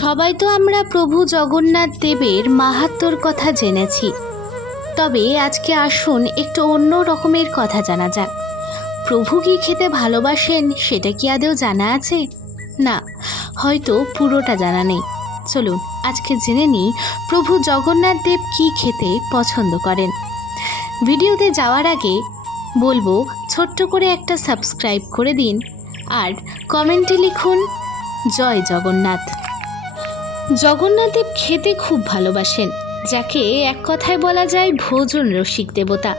সবাই তো আমরা প্রভু জগন্নাথ দেবের মাহাত্মর কথা জেনেছি। তবে আজকে আসুন একটু অন্য রকমের কথা জানা যাক। প্রভু কি খেতে ভালোবাসেন সেটা কি আদেও জানা আছে? না, হয়তো পুরোটা জানা নেই। চলুন, আজকে জেনে নিই প্রভু জগন্নাথ দেব কী খেতে পছন্দ করেন। ভিডিওতে যাওয়ার আগে বলব, ছোট্ট করে একটা সাবস্ক্রাইব করে দিন আর কমেন্টে লিখুন, জয় জগন্নাথ। জগন্নাথদেব খেতে খুব ভালোবাসেন, যাকে এক কথায় বলা যায় ভোজন রসিক দেবতা।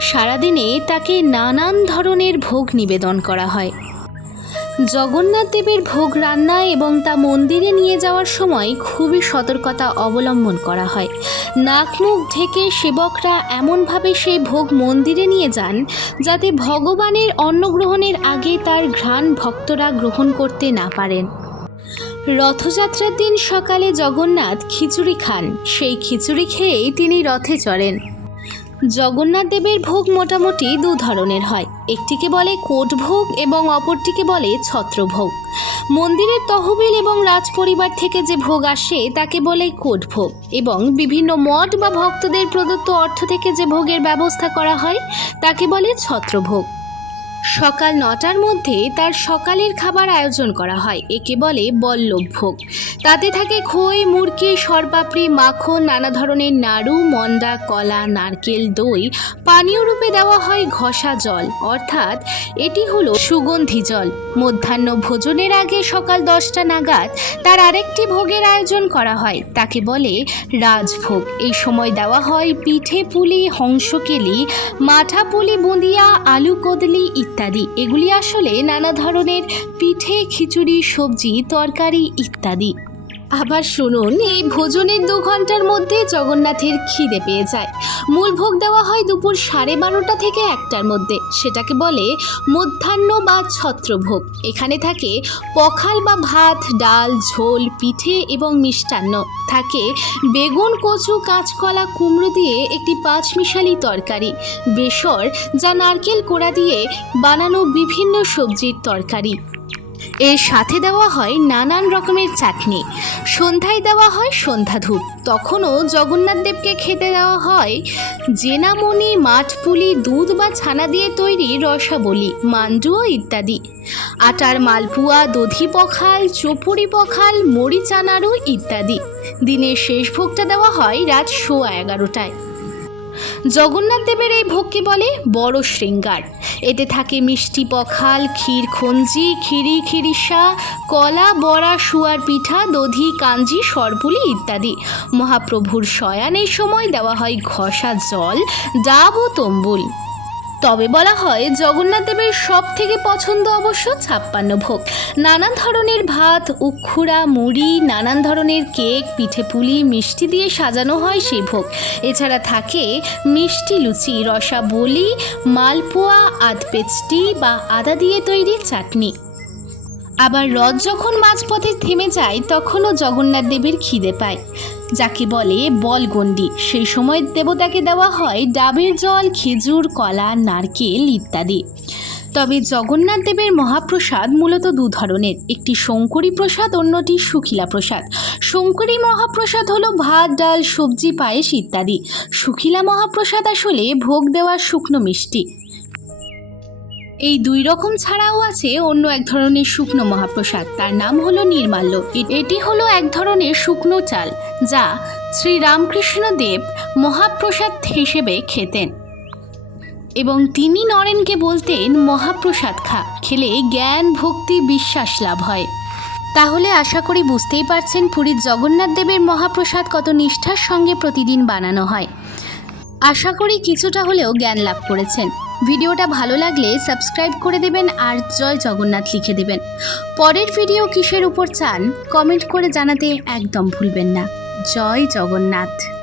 সারাদিনে তাকে নানান ধরনের ভোগ নিবেদন করা হয়। জগন্নাথ দেবের ভোগ রান্না এবং তা মন্দিরে নিয়ে যাওয়ার সময় খুবই সতর্কতা অবলম্বন করা হয়। নাক মুখ ঢেকে সেবকরা এমনভাবে সেই ভোগ মন্দিরে নিয়ে যান, যাতে ভগবানের অন্নগ্রহণের আগে তার ঘ্রাণ ভক্তরা গ্রহণ করতে না পারেন। রথযাত্রার দিন সকালে জগন্নাথ খিচুড়ি খান। সেই খিচুড়ি খেয়েই তিনি রথে চড়েন। জগন্নাথ দেবের ভোগ মোটামুটি দু ধরনের হয়। একটিকে বলে কোট ভোগ এবং অপরটিকে বলে ছত্রভোগ। মন্দিরের তহবিল এবং রাজপরিবার থেকে যে ভোগ আসে, তাকে বলে কোট ভোগ এবং বিভিন্ন মঠ বা ভক্তদের প্রদত্ত অর্থ থেকে যে ভোগের ব্যবস্থা করা হয়, তাকে বলে ছত্রভোগ। সকাল নটার মধ্যে তার সকালের খাবার আয়োজন করা হয়, একে বলে বল্লভ ভোগ। তাতে থাকে খই, মুরকি সরপাপড়ি মাখন, নানা ধরনের নাড়ু, মন্দা, কলা, নারকেল, দই, পানীয় রূপে দেওয়া হয় ঘষা জল। অর্থাৎ এটি হলো সুগন্ধি জল। মধ্যাহ্ন ভোজনের আগে সকাল দশটা নাগাদ তার আরেকটি ভোগের আয়োজন করা হয়, তাকে বলে রাজভোগ। এই সময় দেওয়া হয় পিঠে পুলি, হংসকেলি, মাঠা পুলি, বুঁদিয়া, আলু কদলি ইত্যাদি। এগুলি আসলে নানা ধরনের পিঠে খিচুড়ি সবজি তরকারি ইত্যাদি। আবার শুনুন, এই ভোজনের দু ঘণ্টার মধ্যে জগন্নাথের খিদে পেয়ে যায়। মূল ভোগ দেওয়া হয় দুপুর সাড়ে বারোটা থেকে একটার মধ্যে। সেটাকে বলে মধ্যাহ্ন বা ছত্রভোগ। এখানে থাকে পখাল বা ভাত, ডাল, ঝোল, পিঠে এবং মিষ্টান্ন। থাকে বেগুন, কচু, কাঁচকলা, কুমড়ো দিয়ে একটি পাঁচমিশালি তরকারি। বেসর যা নারকেল কোড়া দিয়ে বানানো বিভিন্ন সবজির তরকারি। এর সাথে দেওয়া হয় নানান রকমের চাটনি। সন্ধ্যায় দেওয়া হয় সন্ধ্যা ধূপ তখনও জগন্নাথ দেবকে খেতে দেওয়া হয় জেনামণি, মাঠপুলি, দুধ বা ছানা দিয়ে তৈরি রসাবলি মান্ডুও ইত্যাদি। আটার মালপুয়া, দধি পখাল চপুরি পখাল, মরিচ আনাড়ু ইত্যাদি। দিনের শেষ ভোগটা দেওয়া হয় রাত সোয়া এগারোটায়। জগন্নাথ দেবের এই ভোগকে বলে বড় শৃঙ্গার। এতে থাকে মিষ্টি পখাল, ক্ষীর খঞ্জি, ক্ষিরি খিরিসা কলা, বড়া শুয়ার পিঠা, দধি, কাঞ্জি, সরপুলি ইত্যাদি। মহাপ্রভুর শয়ান এই সময় দেওয়া হয় ঘষা জল, ডাব ও তম্বুল। তবে বলা হয়, জগন্নাথ দেবের সব থেকে পছন্দ অবশ্য ছাপ্পান্ন ভোগ। নানান ধরনের ভাত, উক্ষুরা, মুড়ি, নানান ধরনের কেক পিঠে পুলি মিষ্টি দিয়ে সাজানো হয় সেই ভোগ। এছাড়া থাকে মিষ্টি লুচি, রসাবলি, মালপোয়া আধপেচটি বা আদা দিয়ে তৈরি চাটনি। আবার রথ যখন মাঝপথে থেমে যায়, তখনও জগন্নাথ দেবের খিদে পায়। যাকে বলে বলগণ্ডি। সেই সময় দেবতাকে দেওয়া হয় ডাবের জল, খেজুর, কলা, নারকেল ইত্যাদি। তবে জগন্নাথ দেবের মহাপ্রসাদ মূলত দু ধরনের। একটি শঙ্করী প্রসাদ, অন্যটি সুখিলা প্রসাদ। শঙ্করী মহাপ্রসাদ হলো ভাত, ডাল, সবজি, পায়েস ইত্যাদি। সুখিলা মহাপ্রসাদ আসলে ভোগ দেওয়া শুকনো মিষ্টি। এই দুই রকম ছাড়াও আছে অন্য এক ধরনের শুকনো মহাপ্রসাদ। তার নাম হলো নির্মাল্য। এটি হলো এক ধরনের শুকনো চাল, যা শ্রী রামকৃষ্ণ দেব মহাপ্রসাদ হিসেবে খেতেন। এবং তিনি নরেনকে বলতেন, মহাপ্রসাদ খা, খেলে জ্ঞান, ভক্তি, বিশ্বাস লাভ হয়। তাহলে আশা করি বুঝতেই পারছেন পুরীর জগন্নাথ দেবের মহাপ্রসাদ কত নিষ্ঠার সঙ্গে প্রতিদিন বানানো হয়। আশা করি কিছুটা হলেও জ্ঞান লাভ করেছেন। ভিডিওটা ভালো লাগলে সাবস্ক্রাইব করে দেবেন আর জয় জগন্নাথ লিখে দেবেন। পরের ভিডিও কিসের উপর চান, কমেন্ট করে জানাতে একদম ভুলবেন না। জয় জগন্নাথ।